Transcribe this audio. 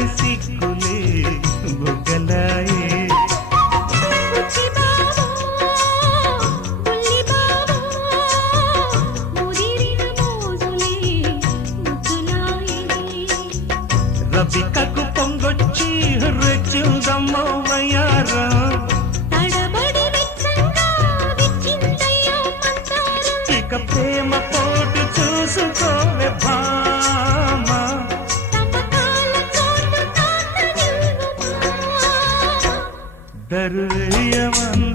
చల్లని సిగ్గులే బుగ్గలాయే రవికకు పొంగొచ్చి రెచ్చిందమ్మో వయ్యారా ఇక ప్రేమ పోటు చూసుకోవే భామా దరుయమన్న